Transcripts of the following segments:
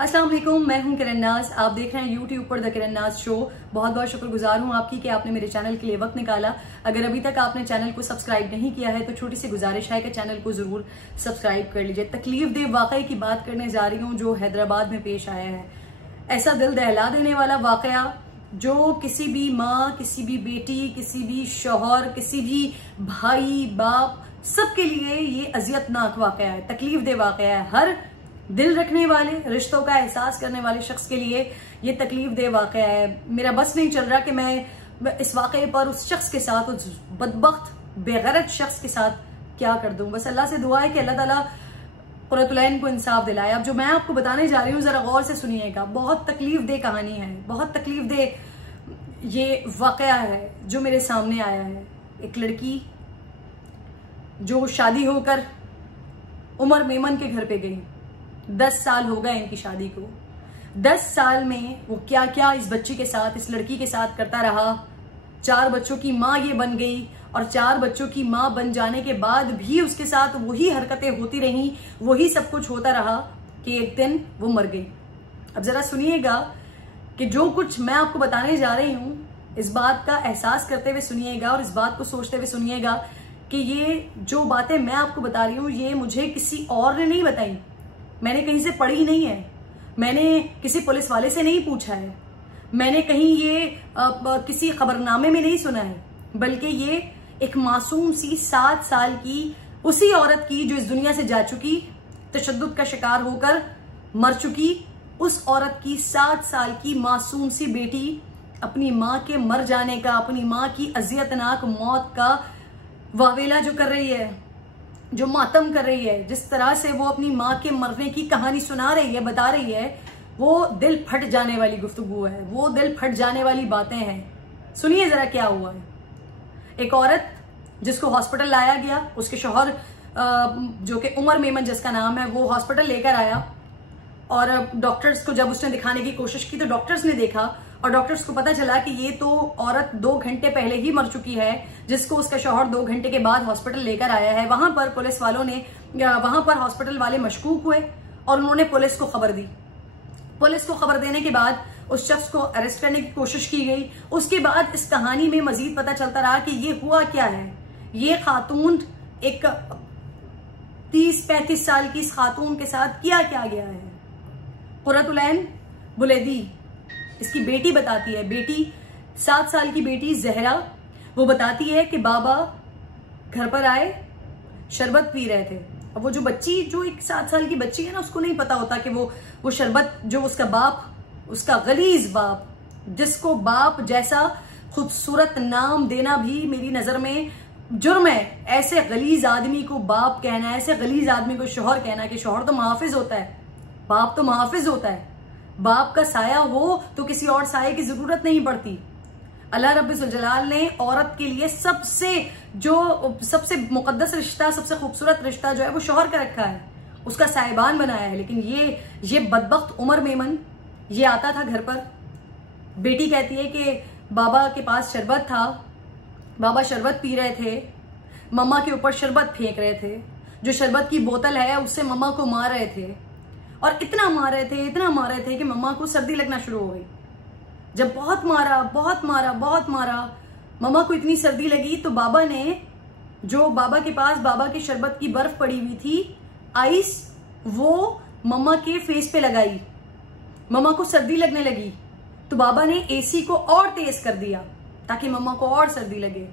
अस्सलाम वालेकुम, मैं हूं किरण नाज। आप देख रहे हैं यूट्यूब पर द किरण नाज शो। बहुत बहुत शुक्रगुजार हूं आपकी कि आपने मेरे चैनल के लिए वक्त निकाला। अगर अभी तक आपने चैनल को सब्सक्राइब नहीं किया है तो छोटी सी गुजारिश है कि चैनल को जरूर सब्सक्राइब कर लीजिए। तकलीफ दे वाकये की बात करने जा रही हूँ जो हैदराबाद में पेश आया है। ऐसा दिल दहला देने वाला वाकया जो किसी भी माँ, किसी भी बेटी, किसी भी शौहर, किसी भी भाई बाप, सबके लिए ये अजियतनाक वाकया है, तकलीफ दे वाकया है। हर दिल रखने वाले, रिश्तों का एहसास करने वाले शख्स के लिए ये तकलीफ दे वाकया है। मेरा बस नहीं चल रहा कि मैं इस वाकये पर उस शख्स के साथ, उस बदबख्त बेगैरत शख्स के साथ क्या कर दूं। बस अल्लाह से दुआ है कि अल्लाह ताला कुर्रतुल-ऐन को इंसाफ दिलाए। अब जो मैं आपको बताने जा रही हूँ जरा गौर से सुनिएगा। बहुत तकलीफ दे कहानी है, बहुत तकलीफ दे ये वाकया है जो मेरे सामने आया है। एक लड़की जो शादी होकर उमर मेमन के घर पे गई। 10 साल हो गए इनकी शादी को। 10 साल में वो क्या क्या इस बच्ची के साथ, इस लड़की के साथ करता रहा। 4 बच्चों की माँ ये बन गई और 4 बच्चों की माँ बन जाने के बाद भी उसके साथ वही हरकतें होती रहीं, वही सब कुछ होता रहा कि एक दिन वो मर गई। अब जरा सुनिएगा कि जो कुछ मैं आपको बताने जा रही हूं, इस बात का एहसास करते हुए सुनिएगा और इस बात को सोचते हुए सुनिएगा कि ये जो बातें मैं आपको बता रही हूं ये मुझे किसी और ने नहीं बताई, मैंने कहीं से पढ़ी नहीं है, मैंने किसी पुलिस वाले से नहीं पूछा है, मैंने कहीं ये किसी खबरनामे में नहीं सुना है, बल्कि ये एक मासूम सी 7 साल की उसी औरत की जो इस दुनिया से जा चुकी, तशद्दुद का शिकार होकर मर चुकी, उस औरत की 7 साल की मासूम सी बेटी अपनी माँ के मर जाने का, अपनी माँ की अजियतनाक मौत का वावेला जो कर रही है, जो मातम कर रही है, जिस तरह से वो अपनी माँ के मरने की कहानी सुना रही है, बता रही है, वो दिल फट जाने वाली गुफ्तगू है, वो दिल फट जाने वाली बातें हैं। सुनिए जरा क्या हुआ है। एक औरत जिसको हॉस्पिटल लाया गया, उसके शौहर जो कि उमर मेमन जिसका नाम है, वो हॉस्पिटल लेकर आया और डॉक्टर्स को जब उसने दिखाने की कोशिश की तो डॉक्टर्स ने देखा और डॉक्टर्स को पता चला कि ये तो औरत 2 घंटे पहले ही मर चुकी है, जिसको उसका शौहर 2 घंटे के बाद हॉस्पिटल लेकर आया है। वहां पर पुलिस वालों ने, वहां पर हॉस्पिटल वाले मशकूक हुए और उन्होंने पुलिस को खबर दी। पुलिस को खबर देने के बाद उस शख्स को अरेस्ट करने की कोशिश की गई। उसके बाद इस कहानी में मजीद पता चलता रहा कि ये हुआ क्या है। ये खातून, एक 30-35 साल की इस खातून के साथ क्या क्या गया है। कुर्रतुल-ऐन बुलेदी इसकी बेटी बताती है, बेटी 7 साल की बेटी जहरा, वो बताती है कि बाबा घर पर आए, शरबत पी रहे थे। अब वो जो बच्ची, जो एक 7 साल की बच्ची है ना, उसको नहीं पता होता कि वो शरबत जो उसका बाप, उसका गलीज बाप, जिसको बाप जैसा खूबसूरत नाम देना भी मेरी नजर में जुर्म है। ऐसे गलीज आदमी को बाप कहना, ऐसे गलीज आदमी को शौहर कहना, कि शौहर तो मुहाफिज होता है, बाप तो मुहाफिज होता है। बाप का साया हो तो किसी और साये की जरूरत नहीं पड़ती। अल्लाह रब्बुल जलाल ने औरत के लिए सबसे मुकद्दस रिश्ता, सबसे खूबसूरत रिश्ता जो है वो शौहर का रखा है, उसका साहिबान बनाया है। लेकिन ये बदबख्त उमर मेमन, ये आता था घर पर। बेटी कहती है कि बाबा के पास शरबत था, बाबा शरबत पी रहे थे, मम्मा के ऊपर शरबत फेंक रहे थे, जो शरबत की बोतल है उससे मम्मा को मार रहे थे और इतना मार रहे थे, इतना मार रहे थे कि मम्मा को सर्दी लगना शुरू हो गई। जब बहुत मारा, बहुत मारा, बहुत मारा, मम्मा को इतनी सर्दी लगी तो बाबा ने, जो बाबा के पास बाबा की शरबत की बर्फ पड़ी हुई थी, आइस, वो मम्मा के फेस पे लगाई। मम्मा को सर्दी लगने लगी तो बाबा ने एसी को और तेज कर दिया ताकि मम्मा को और सर्दी लगे।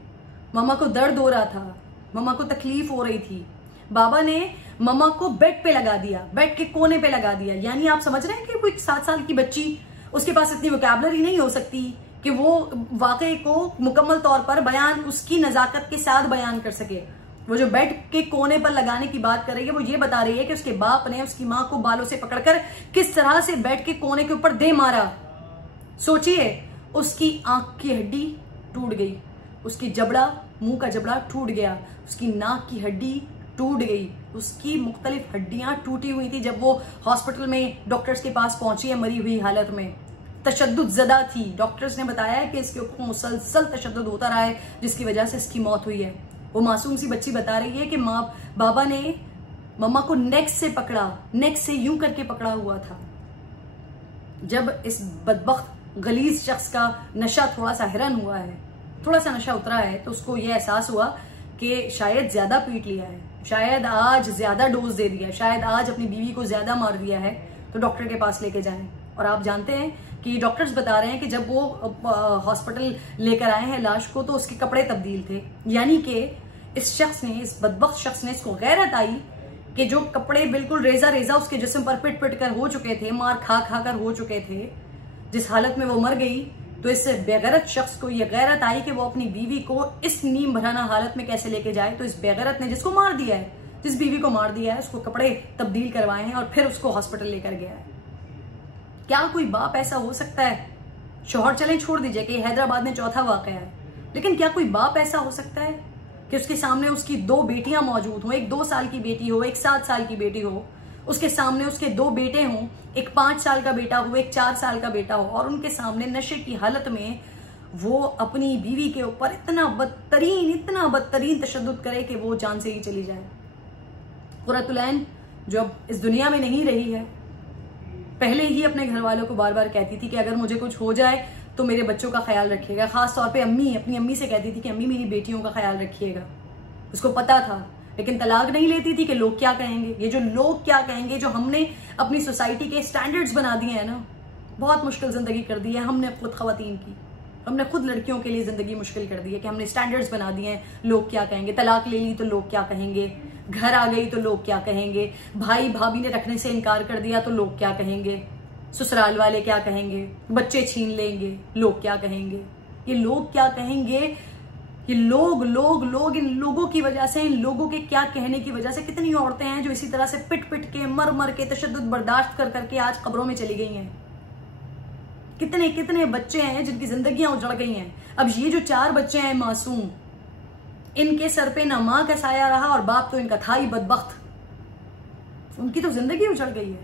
मम्मा को दर्द हो रहा था, मम्मा को तकलीफ हो रही थी। बाबा ने मम्मा को बेड पे लगा दिया, बेड के कोने पे लगा दिया। यानी आप समझ रहे हैं कि कोई 7 साल की बच्ची, उसके पास इतनी वोकैबुलरी नहीं हो सकती कि वो वाकई को मुकम्मल तौर पर बयान, उसकी नजाकत के साथ बयान कर सके। वो जो बेड के कोने पर लगाने की बात कर रही है, वो ये बता रही है कि उसके बाप ने उसकी माँ को बालों से पकड़कर किस तरह से बेड के कोने के ऊपर दे मारा। सोचिए, उसकी आंख की हड्डी टूट गई, उसकी जबड़ा, मुंह का जबड़ा टूट गया, उसकी नाक की हड्डी टूट गई, उसकी मुख्तलिफ हड्डियां टूटी हुई थी जब वो हॉस्पिटल में डॉक्टर्स के पास पहुंची है मरी हुई हालत में। तशद्दुद ज़दा थी। डॉक्टर्स ने बताया कि इसके ऊपर मुसलसल तशद्दुद होता रहा है जिसकी वजह से इसकी मौत हुई है। वो मासूम सी बच्ची बता रही है कि बाबा ने मम्मा को नेक से पकड़ा, नेक से यूं करके पकड़ा हुआ था। जब इस बदबख्त गलीज शख्स का नशा थोड़ा सा हिरन हुआ है, थोड़ा सा नशा उतरा है, तो उसको ये एहसास हुआ कि शायद ज्यादा पीट लिया है, शायद आज ज्यादा डोज दे दिया, शायद आज अपनी बीवी को ज्यादा मार दिया है, तो डॉक्टर के पास लेके जाएं। और आप जानते हैं कि डॉक्टर्स बता रहे हैं कि जब वो हॉस्पिटल लेकर आए हैं लाश को, तो उसके कपड़े तब्दील थे। यानी कि इस शख्स ने, इस बदबख्त शख्स ने, इसको गैरत आई कि जो कपड़े बिल्कुल रेजा रेजा उसके जिस्म पर पिट पिट कर हो चुके थे, मार खा खा कर हो चुके थे, जिस हालत में वो मर गई, तो इस बेगैरत शख्स को ये गैरत आई कि वो अपनी बीवी को इस नीम भराना हालत में कैसे लेके जाए। तो इस बेगैरत ने जिसको मार दिया है, जिस बीवी को मार दिया है, उसको कपड़े तब्दील करवाए हैं और फिर उसको हॉस्पिटल लेकर गया है। क्या कोई बाप ऐसा हो सकता है? शौहर चलें छोड़ दीजिए कि हैदराबाद में चौथा वाकया है, लेकिन क्या कोई बाप ऐसा हो सकता है कि उसके सामने उसकी 2 बेटियां मौजूद हों, एक 2 साल की बेटी हो, एक 7 साल की बेटी हो, उसके सामने उसके 2 बेटे हों, एक 5 साल का बेटा हो, एक 4 साल का बेटा हो, और उनके सामने नशे की हालत में वो अपनी बीवी के ऊपर इतना बदतरीन तशद्दुद करे कि वो जान से ही चली जाए। कुर्रतुल ऐन जो अब इस दुनिया में नहीं रही है, पहले ही अपने घर वालों को बार बार कहती थी कि अगर मुझे कुछ हो जाए तो मेरे बच्चों का ख्याल रखिएगा। खास तौर पे अपनी अम्मी से कहती थी कि अम्मी मेरी बेटियों का ख्याल रखिएगा। उसको पता था, लेकिन तलाक नहीं लेती थी कि लोग क्या कहेंगे। ये जो लोग क्या कहेंगे, जो हमने अपनी सोसाइटी के स्टैंडर्ड्स बना दिए हैं ना, बहुत मुश्किल जिंदगी कर दी है हमने खुद खवातीन की, हमने खुद लड़कियों के लिए जिंदगी मुश्किल कर दी है कि हमने स्टैंडर्ड्स बना दिए हैं। लोग क्या कहेंगे, तलाक ले ली तो लोग क्या कहेंगे, घर आ गई तो लोग क्या कहेंगे, भाई भाभी ने रखने से इनकार कर दिया तो लोग क्या कहेंगे, ससुराल वाले क्या कहेंगे, बच्चे छीन लेंगे, लोग क्या कहेंगे। ये लोग क्या कहेंगे, ये लोग इन लोगों की वजह से, इन लोगों के क्या कहने की वजह से कितनी औरतें हैं जो इसी तरह से पिट पिट के, मर मर के, तशद्दुद बर्दाश्त कर करके आज कब्रों में चली गई हैं। कितने कितने बच्चे हैं जिनकी जिंदगियां उजड़ गई हैं। अब ये जो 4 बच्चे हैं मासूम, इनके सर पे ना मां का साया रहा और बाप तो इनका था ही बदबख्त। उनकी तो जिंदगी उजड़ गई है,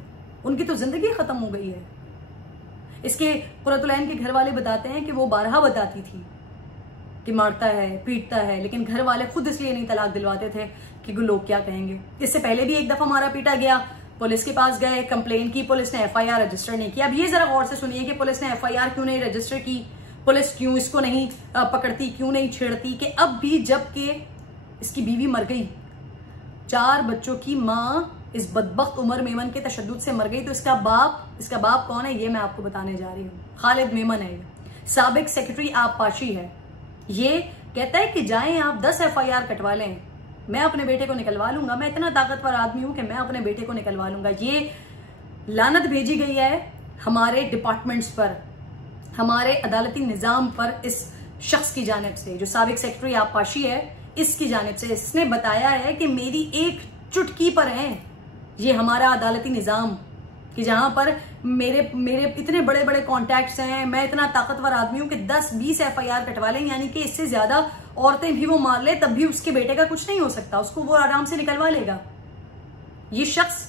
उनकी तो जिंदगी खत्म हो गई है। इसके कुर्रतुल ऐन के घर वाले बताते हैं कि वो 12 बताती थी कि मारता है, पीटता है, लेकिन घर वाले खुद इसलिए नहीं तलाक दिलवाते थे कि लोग क्या कहेंगे। इससे पहले भी एक दफा मारा पीटा गया, पुलिस के पास गए, कंप्लेन की, पुलिस ने FIR रजिस्टर नहीं किया। अब ये जरा गौर से सुनिए कि पुलिस ने FIR क्यों नहीं रजिस्टर की, पुलिस क्यों इसको नहीं पकड़ती, क्यों नहीं छेड़ती, कि अब भी जबकि इसकी बीवी मर गई, 4 बच्चों की मां इस बदबख्त उमर मेमन के तशद्दुद से मर गई, तो इसका बाप कौन है, ये मैं आपको बताने जा रही हूँ। खालिद मेमन है, साबिक सेक्रेटरी आबपाशी है। ये कहता है कि जाएं आप 10 FIR कटवा लें, मैं अपने बेटे को निकलवा लूंगा, मैं इतना ताकतवर आदमी हूं कि मैं अपने बेटे को निकलवा लूंगा। ये लानत भेजी गई है हमारे डिपार्टमेंट्स पर, हमारे अदालती निजाम पर, इस शख्स की जानिब से, जो साबिक सेक्रेटरी आबपाशी है, इसकी जानिब से। इसने बताया है कि मेरी एक चुटकी पर है ये हमारा अदालती निजाम, कि जहां पर मेरे इतने बड़े बड़े कॉन्टैक्ट्स हैं, मैं इतना ताकतवर आदमी हूं कि 10-20 FIR कटवा लें, यानी कि इससे ज्यादा औरतें भी वो मार ले तब भी उसके बेटे का कुछ नहीं हो सकता, उसको वो आराम से निकलवा लेगा। ये शख्स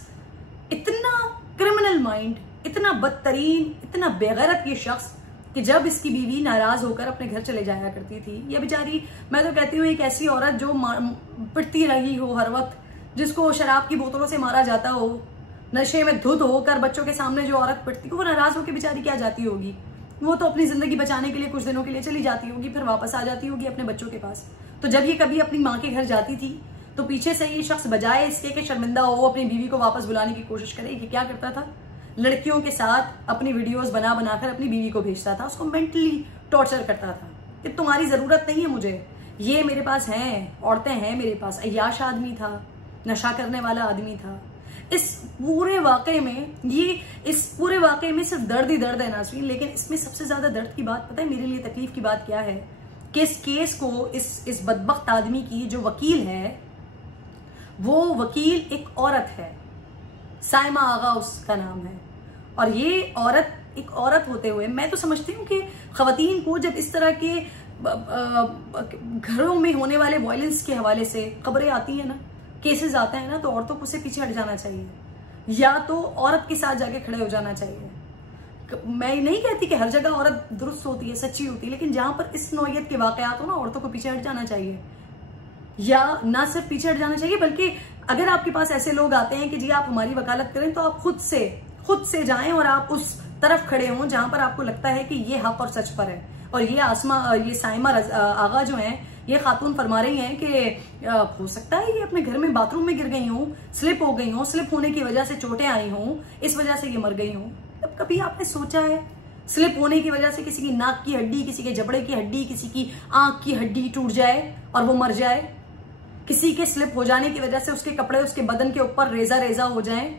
इतना क्रिमिनल माइंड, इतना बदतरीन, इतना बेगैरत ये शख्स कि जब इसकी बीवी नाराज होकर अपने घर चले जाया करती थी, ये बेचारी, मैं तो कहती हूँ एक ऐसी औरत जो पिटती रही हो हर वक्त, जिसको शराब की बोतलों से मारा जाता हो, नशे में धुत होकर बच्चों के सामने जो औरत पिटती, वो नाराज होकर बेचारी क्या जाती होगी, वो तो अपनी जिंदगी बचाने के लिए कुछ दिनों के लिए चली जाती होगी, फिर वापस आ जाती होगी अपने बच्चों के पास। तो जब ये कभी अपनी माँ के घर जाती थी तो पीछे से ये शख्स बजाय इसके कि शर्मिंदा हो, अपनी बीवी को वापस बुलाने की कोशिश करे, कि क्या करता था, लड़कियों के साथ अपनी वीडियोस बना बनाकर अपनी बीवी को भेजता था, उसको मेंटली टॉर्चर करता था कि तुम्हारी जरूरत नहीं है मुझे, ये मेरे पास हैं, औरतें हैं मेरे पास। अय्याश आदमी था, नशा करने वाला आदमी था। इस पूरे वाकये में सिर्फ दर्द ही दर्द है नाज़रीन, लेकिन इसमें सबसे ज्यादा दर्द की बात पता है मेरे लिए, तकलीफ की बात क्या है, कि इस केस को इस बदबख्त आदमी की जो वकील है, वो वकील एक औरत है, साइमा आगा उसका नाम है। और ये औरत, एक औरत होते हुए, मैं तो समझती हूँ कि खवातीन को जब इस तरह के घरों में होने वाले वायलेंस के हवाले से खबरें आती है ना, केसेस आते हैं ना, तो औरतों को उससे पीछे हट जाना चाहिए, या तो औरत के साथ जाके खड़े हो जाना चाहिए। मैं नहीं कहती कि हर जगह औरत दुरुस्त होती है, सच्ची होती है, लेकिन जहां पर इस नौयत के वाकयात हो ना, औरतों को पीछे हट जाना चाहिए। या ना सिर्फ पीछे हट जाना चाहिए, बल्कि अगर आपके पास ऐसे लोग आते हैं कि जी आप हमारी वकालत करें, तो आप खुद से जाएं और आप उस तरफ खड़े हों जहां पर आपको लगता है कि ये हक और सच पर है। और ये साइमा आगा जो हैं, ये खातून फरमा रही हैं कि हो सकता है ये अपने घर में बाथरूम में गिर गई हों, स्लिप हो गई हों, स्लिप होने की वजह से चोटें आई हों, इस वजह से ये मर गई हों। अब कभी आपने सोचा है स्लिप होने की वजह से किसी की नाक की हड्डी, किसी के जबड़े की हड्डी, किसी की आंख की हड्डी टूट जाए और वो मर जाए? किसी के स्लिप हो जाने की वजह से उसके कपड़े उसके बदन के ऊपर रेजा रेजा हो जाएं?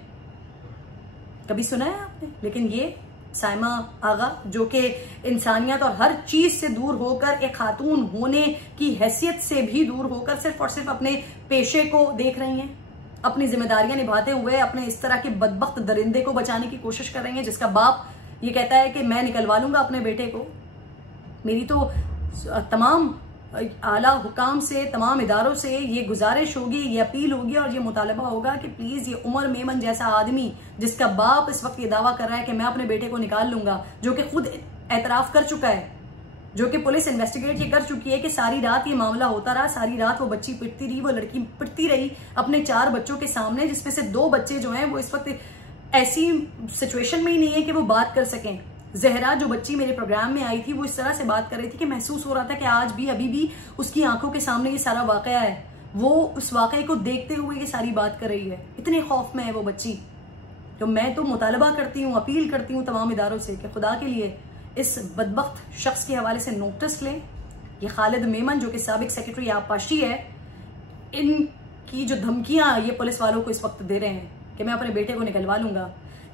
कभी सुना है आपने? लेकिन ये साइमा आगा जो कि इंसानियत और हर चीज से दूर होकर, एक खातून होने की हैसियत से भी दूर होकर सिर्फ और सिर्फ अपने पेशे को देख रही हैं, अपनी जिम्मेदारियां निभाते हुए अपने इस तरह के बदबख्त दरिंदे को बचाने की कोशिश कर रही हैं, जिसका बाप ये कहता है कि मैं निकलवा लूंगा अपने बेटे को। मेरी तो तमाम आला हुकाम से, तमाम इदारों से ये गुजारिश होगी, ये अपील होगी और ये मुतालबा होगा कि प्लीज ये उमर मेमन जैसा आदमी, जिसका बाप इस वक्त ये दावा कर रहा है कि मैं अपने बेटे को निकाल लूंगा, जो कि खुद एतराफ कर चुका है, जो कि पुलिस इन्वेस्टिगेट ये कर चुकी है कि सारी रात ये मामला होता रहा, सारी रात वो बच्ची पिटती रही, वो लड़की पिटती रही अपने 4 बच्चों के सामने, जिसमें से 2 बच्चे जो हैं वो इस वक्त ऐसी सिचुएशन में ही नहीं है कि वो बात कर सकें। जहरा जो बच्ची मेरे प्रोग्राम में आई थी, वो इस तरह से बात कर रही थी कि महसूस हो रहा था कि आज भी अभी भी उसकी आंखों के सामने ये सारा वाकया है, वो उस वाकये को देखते हुए ये सारी बात कर रही है, इतने खौफ में है वो बच्ची। तो मैं तो मुतालबा करती हूँ, अपील करती हूँ तमाम इदारों से कि खुदा के लिए इस बदबख्त शख्स के हवाले से नोटिस लें। ये खालिद मेमन जो कि साबिक सेक्रेटरी आबपाशी है, इनकी जो धमकियां ये पुलिस वालों को इस वक्त दे रहे हैं कि मैं अपने बेटे को निकलवा लूंगा,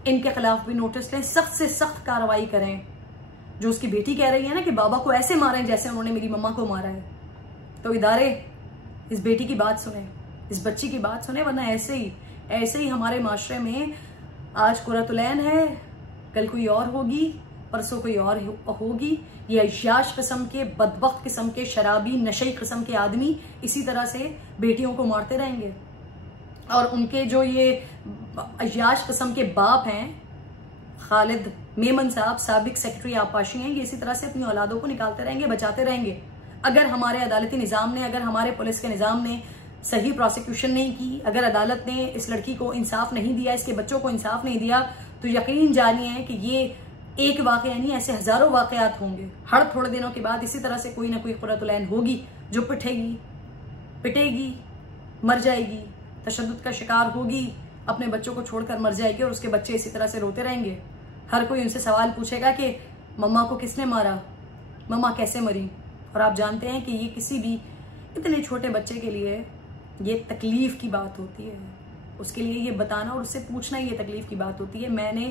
इनके खिलाफ भी नोटिस लें, सख्त से सख्त कार्रवाई करें। जो उसकी बेटी कह रही है ना कि बाबा को ऐसे मारें जैसे उन्होंने मेरी मम्मा को मारा है, तो इदारे इस बेटी की बात सुने, इस बच्ची की बात सुने, वरना ऐसे ही हमारे माशरे में आज कुरतुलैन है, कल कोई और होगी, परसों कोई और होगी। ये अय्याश किस्म के, बदबख्त किस्म के, शराबी नशई किस्म के आदमी इसी तरह से बेटियों को मारते रहेंगे। और उनके जो ये अय्याश किस्म के बाप हैं, खालिद मेमन साहब साबिक सेक्रेटरी आबपाशी हैं, ये इसी तरह से अपनी औलादों को निकालते रहेंगे, बचाते रहेंगे। अगर हमारे अदालती निज़ाम ने, अगर हमारे पुलिस के निज़ाम ने सही प्रोसिक्यूशन नहीं की, अगर अदालत ने इस लड़की को इंसाफ नहीं दिया, इसके बच्चों को इंसाफ नहीं दिया, तो यकीन जानिए कि ये एक वाकया नहीं, ऐसे हजारों वाकयात होंगे। हर थोड़े दिनों के बाद इसी तरह से कोई ना कोई कुरतुलैन होगी जो पिटेगी, मर जाएगी, तशद्दुद का शिकार होगी, अपने बच्चों को छोड़कर मर जाएगी और उसके बच्चे इसी तरह से रोते रहेंगे। हर कोई उनसे सवाल पूछेगा कि मम्मा को किसने मारा, मम्मा कैसे मरी। और आप जानते हैं कि ये किसी भी इतने छोटे बच्चे के लिए ये तकलीफ की बात होती है, उसके लिए ये बताना और उससे पूछना ये तकलीफ की बात होती है। मैंने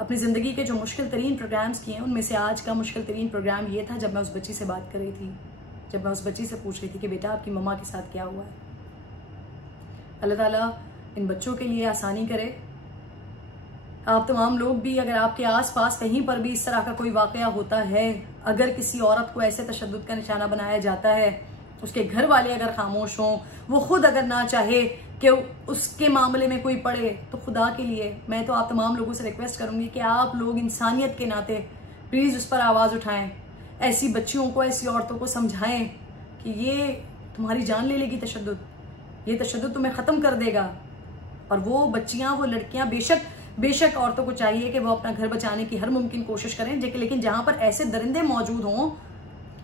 अपनी ज़िंदगी के जो मुश्किल तरीन प्रोग्राम्स किए हैं, उनमें से आज का मुश्किल तरीन प्रोग्राम ये था जब मैं उस बच्ची से बात कर रही थी, जब मैं उस बच्ची से पूछ रही थी कि बेटा आपकी मम्मा के साथ क्या हुआ है। अल्लाह ताला इन बच्चों के लिए आसानी करे। आप तमाम लोग भी, अगर आपके आसपास कहीं पर भी इस तरह का कोई वाकया होता है, अगर किसी औरत को ऐसे तशद्दुद का निशाना बनाया जाता है, उसके घर वाले अगर खामोश हों, वो खुद अगर ना चाहे कि उसके मामले में कोई पड़े, तो खुदा के लिए मैं तो आप तमाम लोगों से रिक्वेस्ट करूंगी कि आप लोग इंसानियत के नाते प्लीज उस पर आवाज उठाएं, ऐसी बच्चियों को, ऐसी औरतों को समझाएं कि ये तुम्हारी जान ले लेगी तशद्दुद, ये तशद्दुद तुम्हें खत्म कर देगा। और वो बच्चियां, वो लड़कियां, बेशक औरतों को चाहिए कि वो अपना घर बचाने की हर मुमकिन कोशिश करें, लेकिन जहां पर ऐसे दरिंदे मौजूद हों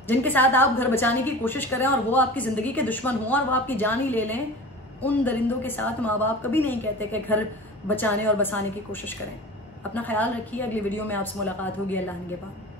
जिनके साथ आप घर बचाने की कोशिश करें और वो आपकी जिंदगी के दुश्मन हों और वो आपकी जान ही ले लें, उन दरिंदों के साथ माँ बाप कभी नहीं कहते कि घर बचाने और बसाने की कोशिश करें। अपना ख्याल रखिए। अगली वीडियो में आपसे मुलाकात होगी। अल्लाह के बाद।